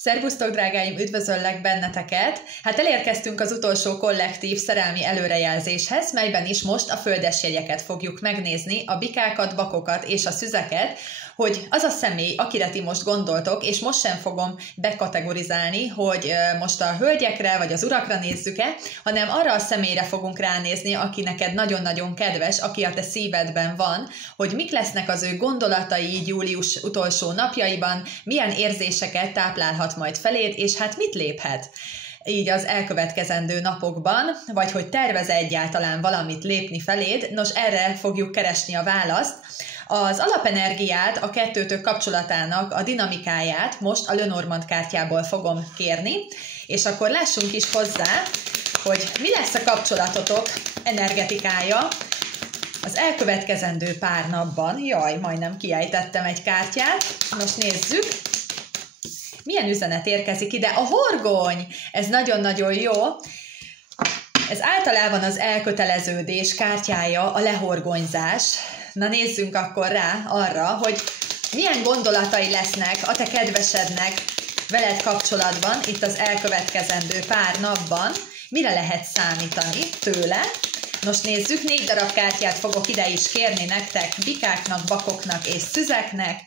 Szervusztok, drágáim, üdvözöllek benneteket! Hát elérkeztünk az utolsó kollektív szerelmi előrejelzéshez, melyben is most a földes jegyeket fogjuk megnézni, a bikákat, bakokat és a szüzeket, hogy az a személy, akire ti most gondoltok, és most sem fogom bekategorizálni, hogy most a hölgyekre vagy az urakra nézzük-e, hanem arra a személyre fogunk ránézni, aki neked nagyon-nagyon kedves, aki a te szívedben van, hogy mik lesznek az ő gondolatai így július utolsó napjaiban, milyen érzéseket táplálhat majd feléd, és hát mit léphet így az elkövetkezendő napokban, vagy hogy tervez egyáltalán valamit lépni feléd. Nos, erre fogjuk keresni a választ. Az alapenergiát, a kettőtök kapcsolatának a dinamikáját most a Lenormand kártyából fogom kérni, és akkor lássunk is hozzá, hogy mi lesz a kapcsolatotok energetikája az elkövetkezendő pár napban. Jaj, majdnem kiejtettem egy kártyát. Most nézzük, milyen üzenet érkezik ide. A horgony! Ez nagyon-nagyon jó. Ez általában az elköteleződés kártyája, a lehorgonyzás. Na nézzünk akkor rá arra, hogy milyen gondolatai lesznek a te kedvesednek veled kapcsolatban, itt az elkövetkezendő pár napban, mire lehet számítani tőle. Nos nézzük, 4 darab kártyát fogok ide is kérni nektek, bikáknak, bakoknak és szüzeknek.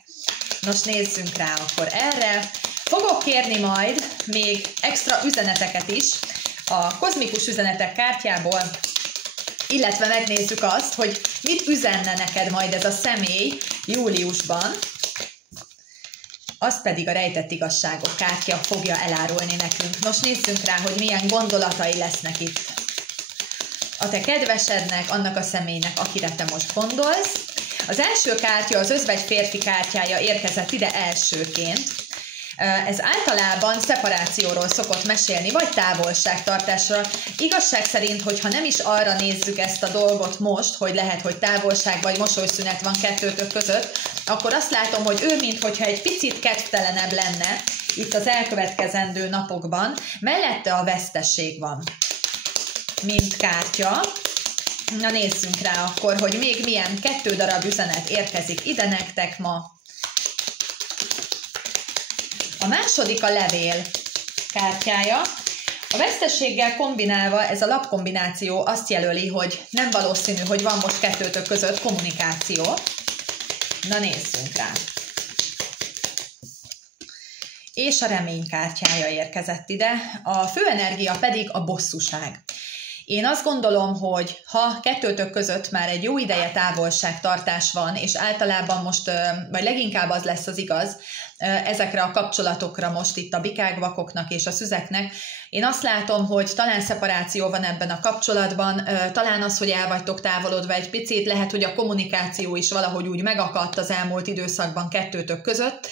Nos nézzünk rá akkor erre. Fogok kérni majd még extra üzeneteket is a kozmikus üzenetek kártyából, illetve megnézzük azt, hogy mit üzenne neked majd ez a személy júliusban. Azt pedig a rejtett igazságok kártya fogja elárulni nekünk. Nos, nézzünk rá, hogy milyen gondolatai lesznek itt a te kedvesednek, annak a személynek, akire te most gondolsz. Az első kártya, az özvegy férfi kártyája érkezett ide elsőként. Ez általában szeparációról szokott mesélni, vagy távolságtartásra. Igazság szerint, hogyha nem is arra nézzük ezt a dolgot most, hogy lehet, hogy távolság vagy mosolyszünet van kettőtök között, akkor azt látom, hogy ő minthogyha egy picit kedvtelenebb lenne itt az elkövetkezendő napokban, mellette a vesztesség van, mint kártya. Na nézzünk rá akkor, hogy még milyen 2 darab üzenet érkezik ide nektek ma. A második a levél kártyája. A vesztességgel kombinálva ez a lapkombináció azt jelöli, hogy nem valószínű, hogy van most kettőtök között kommunikáció. Na nézzünk rá. És a remény kártyája érkezett ide. A főenergia pedig a bosszúság. Én azt gondolom, hogy ha kettőtök között már egy jó ideje távolságtartás van, és általában most, vagy leginkább az lesz az igaz, ezekre a kapcsolatokra most itt a bikák, vakoknak és a szüzeknek, én azt látom, hogy talán szeparáció van ebben a kapcsolatban, talán az, hogy el vagytok távolodva egy picit, lehet, hogy a kommunikáció is valahogy úgy megakadt az elmúlt időszakban kettőtök között.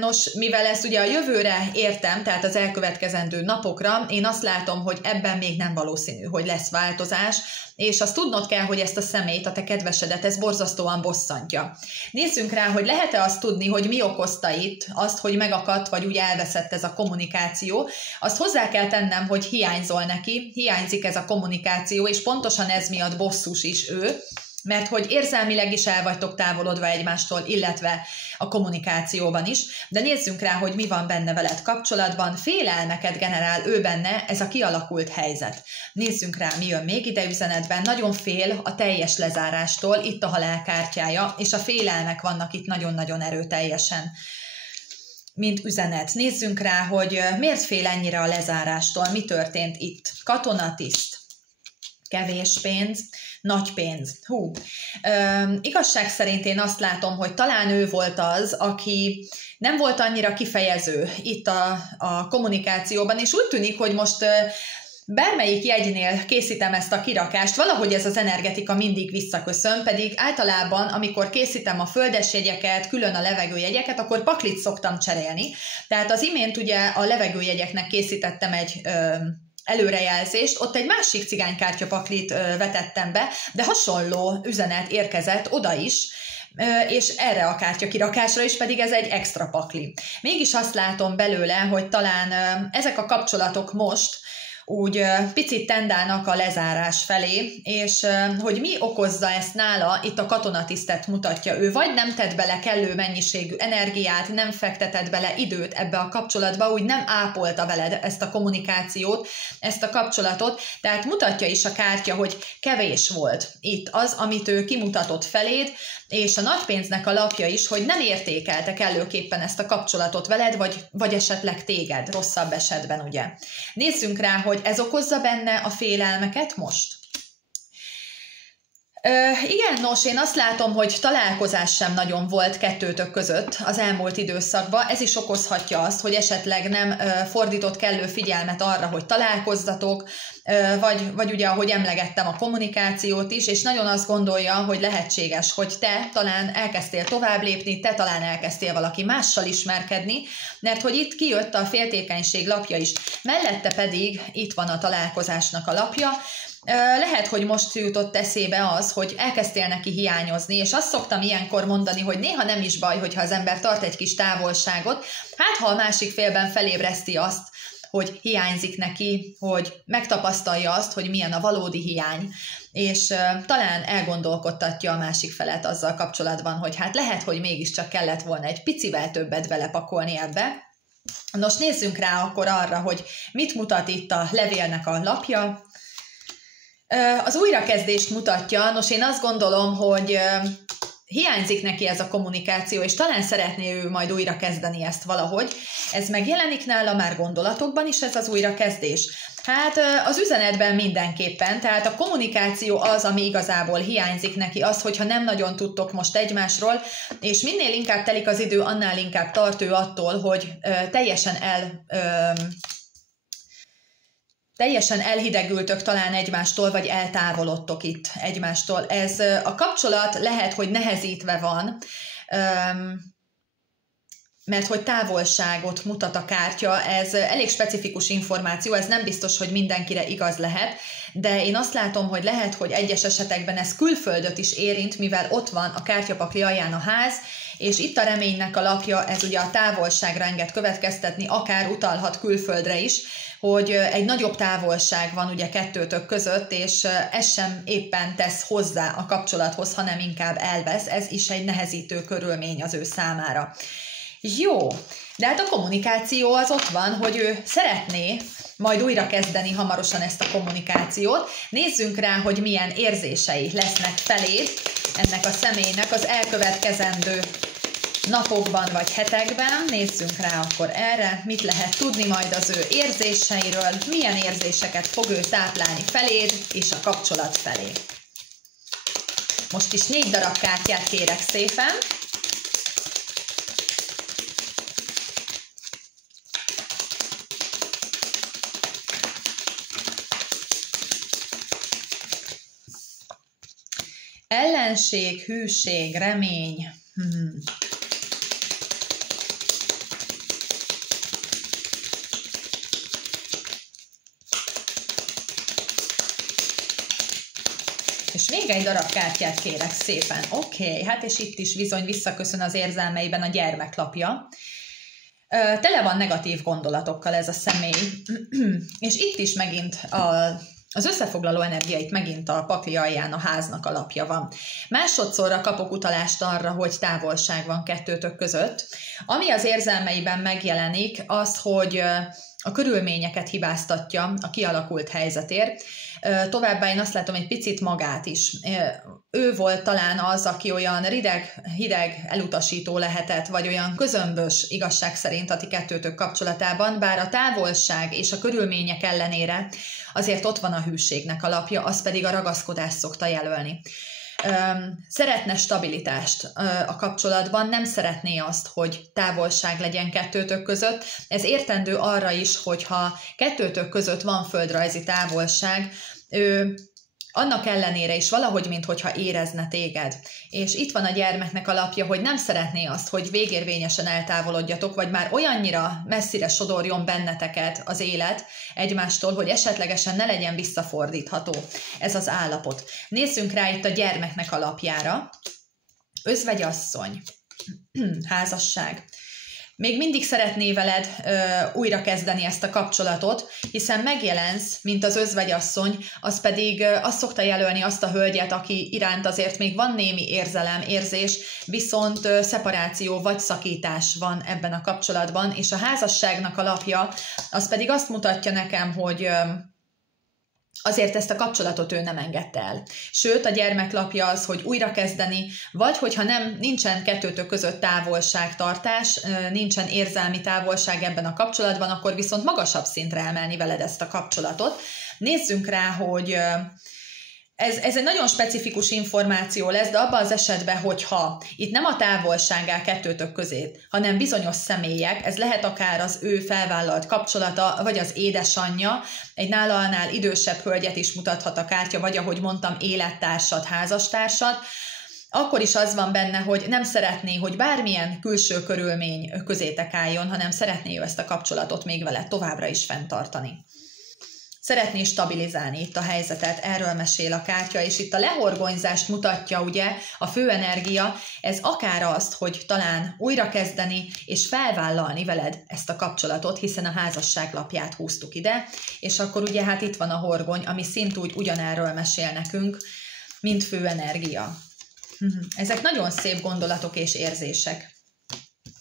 Nos, mivel ezt ugye a jövőre értem, tehát az elkövetkezendő napokra, én azt látom, hogy ebben még nem valószínű, hogy lesz változás, és azt tudnod kell, hogy ezt a személyt, a te kedvesedet, ez borzasztóan bosszantja. Nézzünk rá, hogy lehet-e azt tudni, hogy mi okozta itt azt, hogy megakadt, vagy úgy elveszett ez a kommunikáció. Azt hozzá kell tennem, hogy hiányzol neki, hiányzik ez a kommunikáció, és pontosan ez miatt bosszús is ő, mert hogy érzelmileg is el vagytok távolodva egymástól, illetve a kommunikációban is, de nézzünk rá, hogy mi van benne veled kapcsolatban. Félelmeket generál ő benne, ez a kialakult helyzet. Nézzünk rá, mi jön még ide üzenetben. Nagyon fél a teljes lezárástól, itt a halál kártyája, és a félelmek vannak itt nagyon-nagyon erőteljesen, mint üzenet. Nézzünk rá, hogy miért fél ennyire a lezárástól, mi történt itt. Katonatiszt, kevés pénz, nagy pénz. Igazság szerint én azt látom, hogy talán ő volt az, aki nem volt annyira kifejező itt a kommunikációban, és úgy tűnik, hogy most bármelyik jegynél készítem ezt a kirakást, valahogy ez az energetika mindig visszaköszön, pedig általában, amikor készítem a földes jegyeket, külön a levegőjegyeket, akkor paklit szoktam cserélni. Tehát az imént ugye a levegőjegyeknek készítettem egy előrejelzést, ott egy másik cigánykártyapaklit vetettem be, de hasonló üzenet érkezett oda is, és erre a kártya kirakásra is pedig ez egy extra pakli. Mégis azt látom belőle, hogy talán ezek a kapcsolatok most úgy picit tendálnak a lezárás felé, és hogy mi okozza ezt nála, itt a katonatisztet mutatja. Ő vagy nem tett bele kellő mennyiségű energiát, nem fektetett bele időt ebbe a kapcsolatba, úgy nem ápolta veled ezt a kommunikációt, ezt a kapcsolatot, tehát mutatja is a kártya, hogy kevés volt itt az, amit ő kimutatott feléd, és a nagypénznek a lapja is, hogy nem értékelte kellőképpen ezt a kapcsolatot veled, vagy esetleg téged, rosszabb esetben, ugye. Nézzünk rá, hogy ez okozza benne a félelmeket most. Igen, nos, én azt látom, hogy találkozás sem nagyon volt kettőtök között az elmúlt időszakban. Ez is okozhatja azt, hogy esetleg nem fordított kellő figyelmet arra, hogy találkozzatok, vagy ugye, ahogy emlegettem, a kommunikációt is, és nagyon azt gondolja, hogy lehetséges, hogy te talán elkezdtél tovább lépni, te talán elkezdtél valaki mással ismerkedni, mert hogy itt kijött a féltékenység lapja is. Mellette pedig itt van a találkozásnak a lapja. Lehet, hogy most jutott eszébe az, hogy elkezdtél neki hiányozni, és azt szoktam ilyenkor mondani, hogy néha nem is baj, hogyha az ember tart egy kis távolságot, hát ha a másik félben felébreszti azt, hogy hiányzik neki, hogy megtapasztalja azt, hogy milyen a valódi hiány, és talán elgondolkodtatja a másik felet azzal kapcsolatban, hogy hát lehet, hogy mégiscsak kellett volna egy picivel többet belepakolni ebbe. Nos, nézzünk rá akkor arra, hogy mit mutat itt a levélnek a lapja. Az újrakezdést mutatja, nos én azt gondolom, hogy hiányzik neki ez a kommunikáció, és talán szeretné ő majd újra kezdeni ezt valahogy. Ez megjelenik nála már gondolatokban is, ez az újrakezdés. Hát az üzenetben mindenképpen, tehát a kommunikáció az, ami igazából hiányzik neki, az, hogyha nem nagyon tudtok most egymásról, és minél inkább telik az idő, annál inkább tart ő attól, hogy teljesen elhidegültök talán egymástól, vagy eltávolodtok itt egymástól. Ez a kapcsolat lehet, hogy nehezítve van, mert hogy távolságot mutat a kártya, ez elég specifikus információ, ez nem biztos, hogy mindenkire igaz lehet, de én azt látom, hogy lehet, hogy egyes esetekben ez külföldöt is érint, mivel ott van a kártyapakli alján a ház, és itt a reménynek a lapja, ez ugye a távolságra enged következtetni, akár utalhat külföldre is, hogy egy nagyobb távolság van ugye kettőtök között, és ez sem éppen tesz hozzá a kapcsolathoz, hanem inkább elvesz, ez is egy nehezítő körülmény az ő számára. Jó, de hát a kommunikáció az ott van, hogy ő szeretné majd újra kezdeni hamarosan ezt a kommunikációt. Nézzünk rá, hogy milyen érzései lesznek feléd ennek a személynek az elkövetkezendő napokban vagy hetekben. Nézzünk rá akkor erre, mit lehet tudni majd az ő érzéseiről, milyen érzéseket fog ő táplálni feléd és a kapcsolat felé. Most is 4 darab kártyát kérek szépen. Ellenség, hűség, remény. És még egy darab kártyát kérek szépen. Oké, hát és itt is bizony visszaköszön az érzelmeiben a gyermeklapja. Tele van negatív gondolatokkal ez a személy, és itt is megint az összefoglaló energiait megint a pakli alján a háznak a lapja van. Másodszorra kapok utalást arra, hogy távolság van kettőtök között. Ami az érzelmeiben megjelenik, az, hogy a körülményeket hibáztatja a kialakult helyzetért. Továbbá én azt látom egy picit magát is. Ő volt talán az, aki olyan hideg elutasító lehetett, vagy olyan közömbös igazság szerint a ti kettőtök kapcsolatában, bár a távolság és a körülmények ellenére azért ott van a hűségnek a lapja, az pedig a ragaszkodást szokta jelölni. Szeretne stabilitást a kapcsolatban, nem szeretné azt, hogy távolság legyen kettőtök között. Ez értendő arra is, hogyha kettőtök között van földrajzi távolság, annak ellenére is valahogy, minthogyha érezne téged. És itt van a gyermeknek a lapja, hogy nem szeretné azt, hogy végérvényesen eltávolodjatok, vagy már olyannyira messzire sodorjon benneteket az élet egymástól, hogy esetlegesen ne legyen visszafordítható ez az állapot. Nézzünk rá itt a gyermeknek a lapjára. Özvegyasszony, házasság. még mindig szeretné veled újra kezdeni ezt a kapcsolatot, hiszen megjelensz, mint az özvegyasszony, az pedig azt szokta jelölni azt a hölgyet, aki iránt azért még van némi érzelem, érzés, viszont szeparáció vagy szakítás van ebben a kapcsolatban, és a házasságnak a lapja, az pedig azt mutatja nekem, hogy azért ezt a kapcsolatot ő nem engedte el. Sőt, a gyermeklapja az, hogy újrakezdeni, vagy hogyha nincsen kettőtök között távolságtartás, nincsen érzelmi távolság ebben a kapcsolatban, akkor viszont magasabb szintre emelni veled ezt a kapcsolatot. Nézzünk rá, hogy ez egy nagyon specifikus információ lesz, de abban az esetben, hogyha itt nem a távolság áll kettőtök közé, hanem bizonyos személyek, ez lehet akár az ő felvállalt kapcsolata, vagy az édesanyja, egy nála idősebb hölgyet is mutathat a kártya, vagy ahogy mondtam, élettársad, házastársad, akkor is az van benne, hogy nem szeretné, hogy bármilyen külső körülmény közétek álljon, hanem szeretné ő ezt a kapcsolatot még vele továbbra is fenntartani. Szeretné stabilizálni itt a helyzetet, erről mesél a kártya, és itt a lehorgonyzást mutatja ugye a főenergia, ez akár azt, hogy talán újrakezdeni és felvállalni veled ezt a kapcsolatot, hiszen a házasság lapját húztuk ide, és akkor ugye hát itt van a horgony, ami szintúgy ugyanerről mesél nekünk, mint főenergia. Ezek nagyon szép gondolatok és érzések.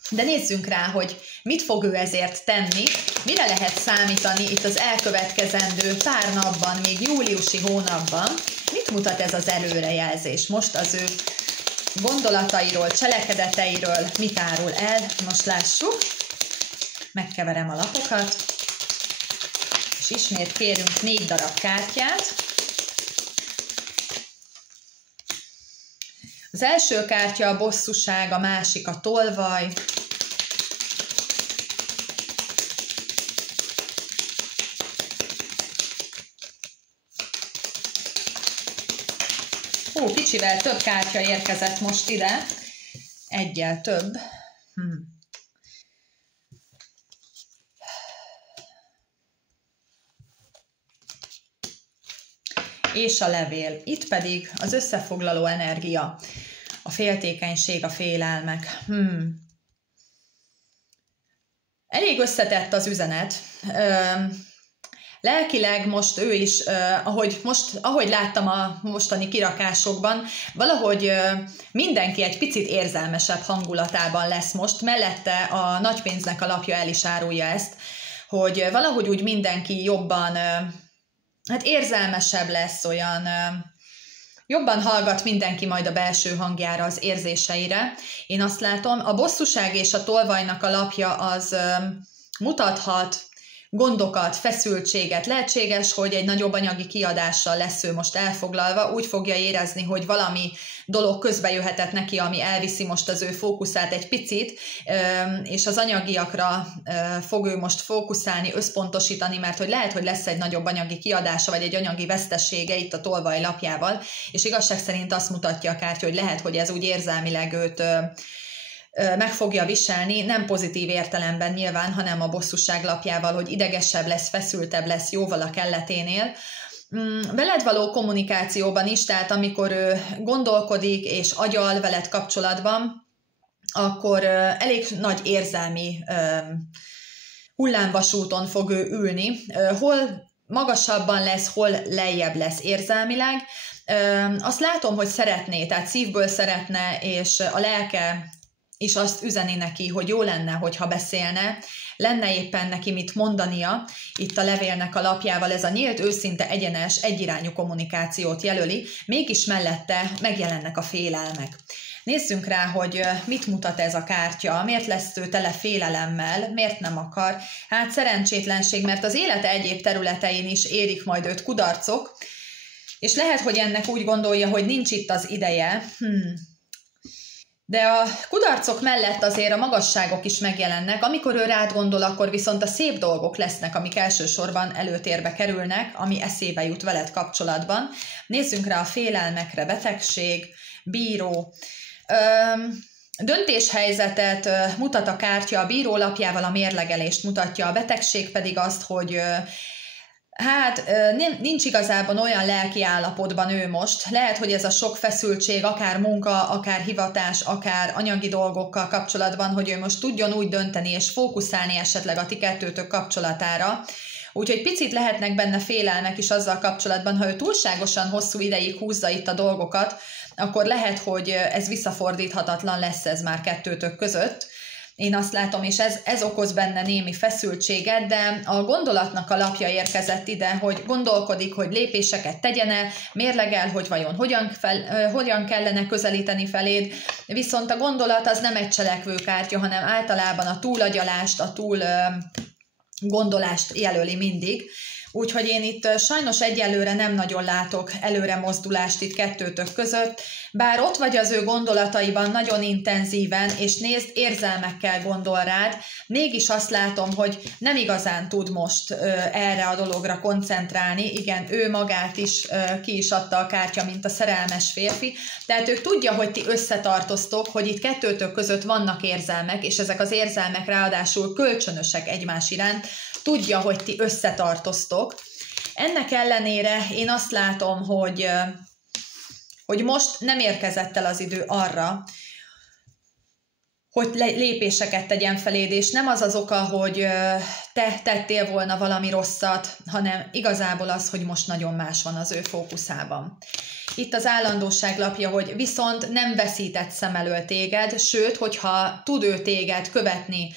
De nézzünk rá, hogy mit fog ő ezért tenni, mire lehet számítani itt az elkövetkezendő pár napban, még júliusi hónapban. Mit mutat ez az előrejelzés? Most az ő gondolatairól, cselekedeteiről mit árul el? Most lássuk. Megkeverem a lapokat. És ismét kérünk 4 darab kártyát. Az első kártya a bosszúság, a másik a tolvaj. Kicsivel több kártya érkezett most ide. Egyel több. És a levél. Itt pedig az összefoglaló energia. A féltékenység, a félelmek. Elég összetett az üzenet. Lelkileg most ő is, ahogy láttam a mostani kirakásokban, valahogy mindenki egy picit érzelmesebb hangulatában lesz most. Mellette a nagypénznek a lapja el is árulja ezt, hogy valahogy úgy mindenki jobban, érzelmesebb lesz, olyan jobban hallgat mindenki majd a belső hangjára, az érzéseire. Én azt látom, a bosszúság és a tolvajnak a lapja az mutathat gondokat, feszültséget. Lehetséges, hogy egy nagyobb anyagi kiadással lesz ő most elfoglalva, úgy fogja érezni, hogy valami dolog közbe jöhetett neki, ami elviszi most az ő fókuszát egy picit, és az anyagiakra fog ő most fókuszálni, összpontosítani, mert hogy lehet, hogy lesz egy nagyobb anyagi kiadása, vagy egy anyagi vesztesége itt a tolvaj lapjával, és igazság szerint azt mutatja a kártya, hogy lehet, hogy ez úgy érzelmileg őt meg fogja viselni, nem pozitív értelemben nyilván, hanem a bosszúság lapjával, hogy idegesebb lesz, feszültebb lesz jóval a kelleténél. Veled való kommunikációban is, tehát amikor ő gondolkodik és agyal veled kapcsolatban, akkor elég nagy érzelmi hullámvasúton fog ő ülni, hol magasabban lesz, hol lejjebb lesz érzelmileg. Azt látom, hogy szeretné, tehát szívből szeretne, és a lelke és azt üzeni neki, hogy jó lenne, hogyha beszélne, lenne éppen neki mit mondania. Itt a levélnek a lapjával ez a nyílt, őszinte, egyenes, egyirányú kommunikációt jelöli, mégis mellette megjelennek a félelmek. Nézzünk rá, hogy mit mutat ez a kártya, miért lesz ő tele félelemmel, miért nem akar. Hát szerencsétlenség, mert az élete egyéb területein is érik majd őt kudarcok, és lehet, hogy ennek úgy gondolja, hogy nincs itt az ideje. De a kudarcok mellett azért a magasságok is megjelennek, amikor ő rád gondol, akkor viszont a szép dolgok lesznek, amik elsősorban előtérbe kerülnek, ami eszébe jut veled kapcsolatban. Nézzünk rá a félelmekre, betegség, bíró. Döntéshelyzetet mutat a kártya, a bíró lapjával a mérlegelést mutatja, a betegség pedig azt, hogy Hát nincs igazában olyan lelki állapotban ő most. Lehet, hogy ez a sok feszültség, akár munka, akár hivatás, akár anyagi dolgokkal kapcsolatban, hogy ő most tudjon úgy dönteni és fókuszálni esetleg a ti kettőtök kapcsolatára. Úgyhogy picit lehetnek benne félelmek is azzal kapcsolatban, ha ő túlságosan hosszú ideig húzza itt a dolgokat, akkor lehet, hogy ez visszafordíthatatlan lesz ez már kettőtök között. Én azt látom, és ez okoz benne némi feszültséget, de a gondolatnak a lapja érkezett ide, hogy gondolkodik, hogy lépéseket tegyene, mérlegel, hogy vajon hogyan kellene közelíteni feléd, viszont a gondolat az nem egy cselekvőkártya, hanem általában a túlagyalást, a túl gondolást jelöli mindig. Úgyhogy én itt sajnos egyelőre nem nagyon látok előre mozdulást itt kettőtök között, bár ott vagy az ő gondolataiban nagyon intenzíven, és nézd, érzelmekkel gondol rád, mégis azt látom, hogy nem igazán tud most erre a dologra koncentrálni. Igen, ő magát is ki is adta a kártya, mint a szerelmes férfi, tehát ő tudja, hogy ti összetartoztok, hogy itt kettőtök között vannak érzelmek, és ezek az érzelmek ráadásul kölcsönösek egymás iránt, tudja, hogy ti összetartoztok. Ennek ellenére én azt látom, hogy most nem érkezett el az idő arra, hogy lépéseket tegyen feléd, és nem az az oka, hogy te tettél volna valami rosszat, hanem igazából az, hogy most nagyon más van az ő fókuszában. Itt az állandóság lapja, hogy viszont nem veszített szem elől téged, sőt, hogyha tud ő téged követni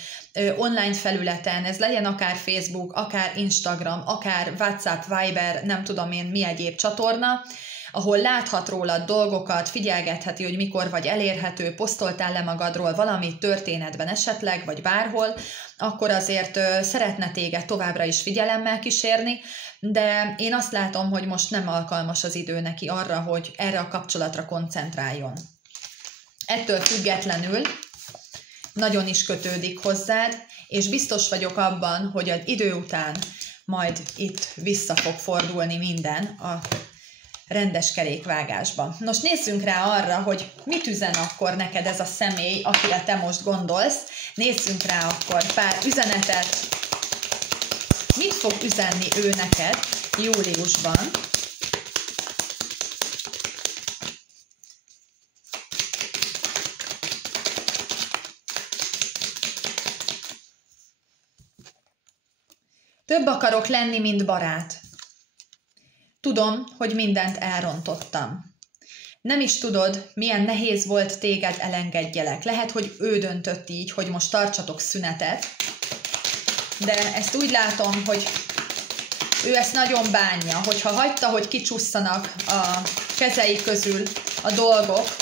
online felületen, ez legyen akár Facebook, akár Instagram, akár WhatsApp, Viber, nem tudom én mi egyéb csatorna, ahol láthat rólad dolgokat, figyelgetheti, hogy mikor vagy elérhető, posztoltál le magadról valamit történetben esetleg, vagy bárhol, akkor azért szeretne téged továbbra is figyelemmel kísérni, de én azt látom, hogy most nem alkalmas az idő neki arra, hogy erre a kapcsolatra koncentráljon. Ettől függetlenül nagyon is kötődik hozzád, és biztos vagyok abban, hogy az idő után majd itt vissza fog fordulni minden a rendes kerékvágásba. Nos, nézzünk rá arra, hogy mit üzen akkor neked ez a személy, akire te most gondolsz. Nézzünk rá akkor pár üzenetet. Mit fog üzenni ő neked júliusban? Több akarok lenni, mint barát. Tudom, hogy mindent elrontottam. Nem is tudod, milyen nehéz volt téged elengedjelek. Lehet, hogy ő döntött így, hogy most tartsatok szünetet, de ezt úgy látom, hogy ő ezt nagyon bánja, hogyha hagyta, hogy kicsusszanak a kezei közül a dolgok,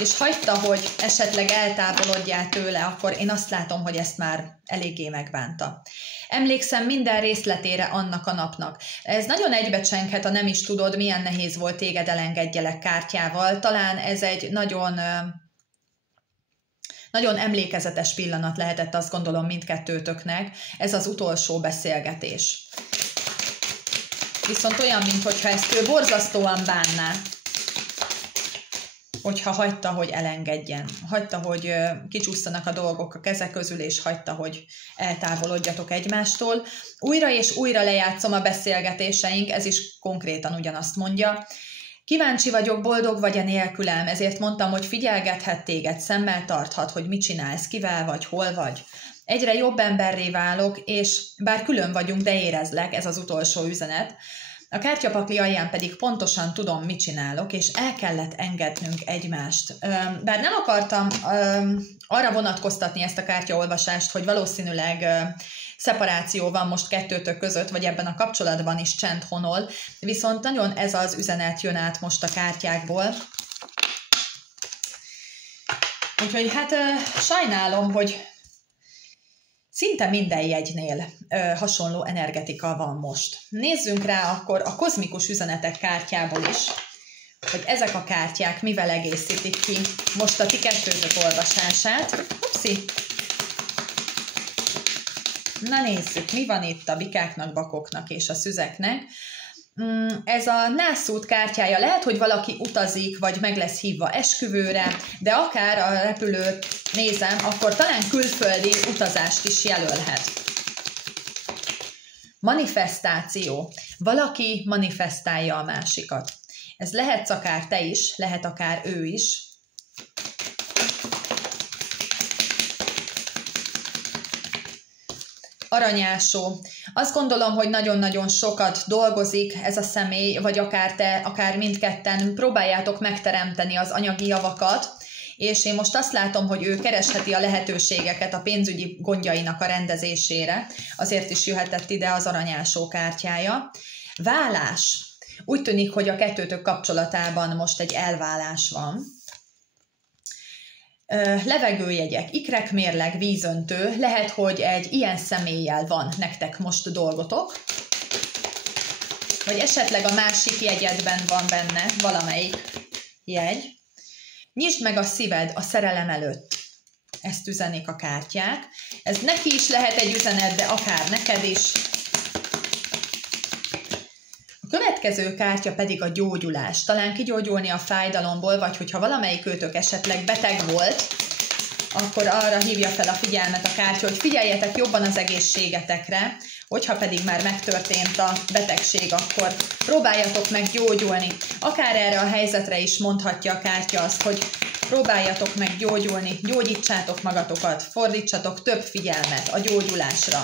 és hagyta, hogy esetleg eltávolodjál tőle, akkor én azt látom, hogy ezt már eléggé megbánta. Emlékszem minden részletére annak a napnak. Ez nagyon egybecsenghet, ha nem is tudod, milyen nehéz volt téged elengedjelek kártyával. Talán ez egy nagyon emlékezetes pillanat lehetett, azt gondolom, mindkettőtöknek. Ez az utolsó beszélgetés. Viszont olyan, mintha ezt ő borzasztóan bánná, hogyha hagyta, hogy elengedjen. Hagyta, hogy kicsusszanak a dolgok a keze közül, és hagyta, hogy eltávolodjatok egymástól. Újra és újra lejátszom a beszélgetéseink, ez is konkrétan ugyanazt mondja. Kíváncsi vagyok, boldog vagy-e nélkülem, ezért mondtam, hogy figyelgethet téged, szemmel tarthat, hogy mit csinálsz, kivel vagy, hol vagy. Egyre jobb emberré válok, és bár külön vagyunk, de érezlek, ez az utolsó üzenet. A kártyapakli alján pedig pontosan tudom, mit csinálok, és el kellett engednünk egymást. Bár nem akartam arra vonatkoztatni ezt a kártyaolvasást, hogy valószínűleg szeparáció van most kettőtök között, vagy ebben a kapcsolatban is csend honol, viszont nagyon ez az üzenet jön át most a kártyákból. Úgyhogy hát sajnálom, hogy szinte minden jegynél hasonló energetika van most. Nézzünk rá akkor a kozmikus üzenetek kártyából is, hogy ezek a kártyák mivel egészítik ki most a ti kettőtök olvasását. Upsi! Na nézzük, mi van itt a bikáknak, bakoknak és a szüzeknek. Ez a nászút kártyája, lehet, hogy valaki utazik, vagy meg lesz hívva esküvőre, de akár a repülőt nézem, akkor talán külföldi utazást is jelölhet. Manifestáció. Valaki manifestálja a másikat. Ez lehetsz akár te is, lehet akár ő is. Aranyásó. Azt gondolom, hogy nagyon-nagyon sokat dolgozik ez a személy, vagy akár te, akár mindketten próbáljátok megteremteni az anyagi javakat, és én most azt látom, hogy ő keresheti a lehetőségeket a pénzügyi gondjainak a rendezésére, azért is jöhetett ide az aranyásó kártyája. Válás. Úgy tűnik, hogy a kettőtök kapcsolatában most egy elválás van. Levegőjegyek, ikrek, mérleg, vízöntő. Lehet, hogy egy ilyen személlyel van nektek most dolgotok, vagy esetleg a másik jegyedben van benne valamelyik jegy. Nyisd meg a szíved a szerelem előtt. Ezt üzenik a kártyák. Ez neki is lehet egy üzenet, de akár neked is. A következő kártya pedig a gyógyulás. Talán kigyógyulni a fájdalomból, vagy hogyha valamelyik őtök esetleg beteg volt, akkor arra hívja fel a figyelmet a kártya, hogy figyeljetek jobban az egészségetekre, hogyha pedig már megtörtént a betegség, akkor próbáljatok meg gyógyulni. Akár erre a helyzetre is mondhatja a kártya azt, hogy próbáljatok meg gyógyulni, gyógyítsátok magatokat, fordítsatok több figyelmet a gyógyulásra.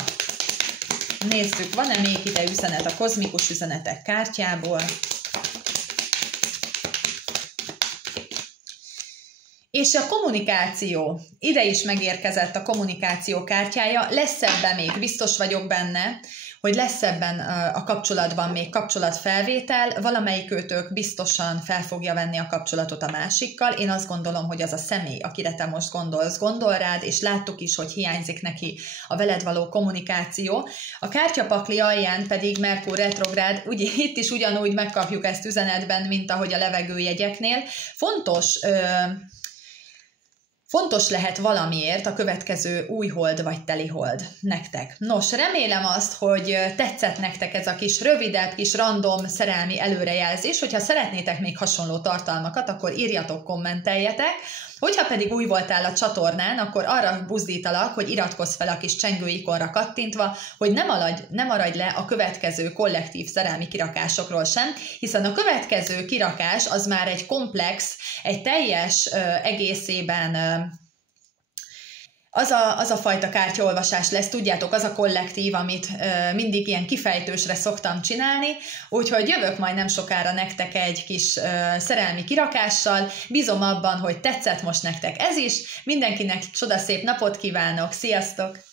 Nézzük, van-e még ide üzenet a kozmikus üzenetek kártyából. És a kommunikáció. Ide is megérkezett a kommunikáció kártyája. Lesz ebben még, biztos vagyok benne, hogy lesz ebben a kapcsolatban még kapcsolatfelvétel, valamelyik őtök biztosan fel fogja venni a kapcsolatot a másikkal. Én azt gondolom, hogy az a személy, akire te most gondolsz, gondol rád, és láttuk is, hogy hiányzik neki a veled való kommunikáció. A kártyapakli alján pedig Merkur retrográd, ugye itt is ugyanúgy megkapjuk ezt üzenetben, mint ahogy a levegőjegyeknél. Fontos lehet valamiért a következő új hold vagy teli hold nektek. Nos, remélem azt, hogy tetszett nektek ez a kis rövidebb, kis random szerelmi előrejelzés. Hogyha szeretnétek még hasonló tartalmakat, akkor írjatok, kommenteljetek. Hogyha pedig új voltál a csatornán, akkor arra buzdítalak, hogy iratkozz fel a kis csengő ikonra kattintva, hogy ne maradj le a következő kollektív szerelmi kirakásokról sem, hiszen a következő kirakás az már egy komplex, egy teljes egészében az a fajta kártyaolvasás lesz, tudjátok, az a kollektív, amit mindig ilyen kifejtősre szoktam csinálni, úgyhogy jövök majd nem sokára nektek egy kis szerelmi kirakással, bízom abban, hogy tetszett most nektek ez is, mindenkinek csodaszép napot kívánok, sziasztok!